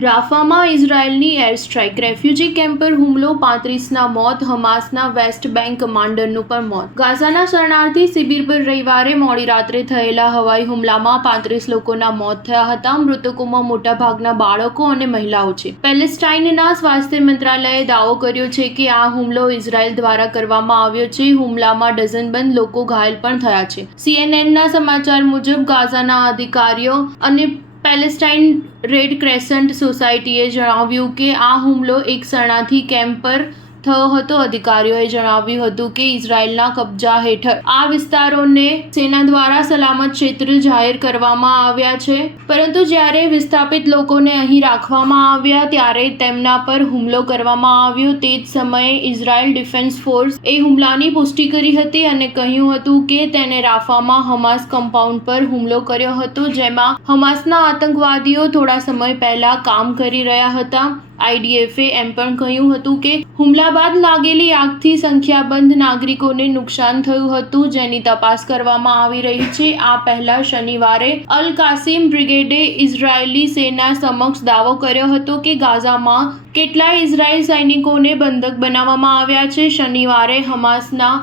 રાફામાં ઇઝરાયેલની air strike, refugee camp પર હુમલો, 35ના મોત, હમાસના વેસ્ટ બેંક કમાન્ડરનું પણ મોત. ગાઝાના શરણાર્થી શિબિર પર રવિવારે મોડી રાત્રે થયેલા હવાઈ હુમલામાં 35 લોકોના મોત થયા હતા. મૃતકોમાં મોટાભાગના બાળકો અને મહિલાઓ છે. પેલેસ્ટાઇનના સ્વાસ્થ્ય મંત્રાલયે દાવો કર્યો છે કે આ હુમલો ઇઝરાયેલ દ્વારા કરવામાં આવ્યો છે. હુમલામાં ડઝનબંધ લોકો ઘાયલ પણ થયા છે. CNNના સમાચાર મુજબ ગાઝાના અધિકારીઓ અને પેલેસ્ટાઇન રેડ ક્રેસન્ટ સોસાયટીએ જણાવ્યું કે આ હુમલો એક શરણાર્થી કેમ્પ પર થયો હતો. અધિકારીઓએ જણાવ્યું હતું કે ઇઝરાયેલના કબજા હેઠળ આ વિસ્તારોને સેના દ્વારા સલામત ક્ષેત્ર જાહેર કરવામાં આવ્યા છે, પરંતુ જ્યારે વિસ્થાપિત લોકોને અહીં રાખવામાં આવ્યા ત્યારે તેમના પર હુમલો કરવામાં આવ્યો. તે જ સમયે ઇઝરાયેલ ડિફેન્સ ફોર્સ એ હુમલાની પુષ્ટિ કરી હતી અને કહ્યું હતું કે તેને રાફામાં હમાસ કમ્પાઉન્ડ પર હુમલો કર્યો હતો, જેમાં હમાસના આતંકવાદીઓ થોડા સમય પહેલા કામ કરી રહ્યા હતા. IDFએ એમ પણ કહ્યું હતું કે હુમલા બાદ લાગેલી આગથી સંખ્યાબંધ નાગરિકોને નુકસાન થયું હતું, જેની તપાસ કરવામાં આવી રહી છે. આ પહેલા શનિવારે અલ કાસિમ બ્રિગેડે ઇઝરાયેલી સેના સમક્ષ દાવો કર્યો હતો કે ગાઝામાં કેટલાય ઇઝરાયેલ સૈનિકોને બંધક બનાવવામાં આવ્યા છે. શનિવારે હમાસના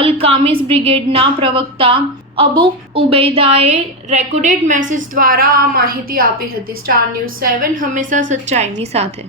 અલ કામિસ બ્રિગેડના પ્રવક્તા અબુ ઉબૈદાએ રેકોર્ડેડ મેસેજ દ્વારા આ માહિતી આપી હતી. સ્ટાર ન્યૂઝ 7 હંમેશા સચ્ચાઈની સાથે.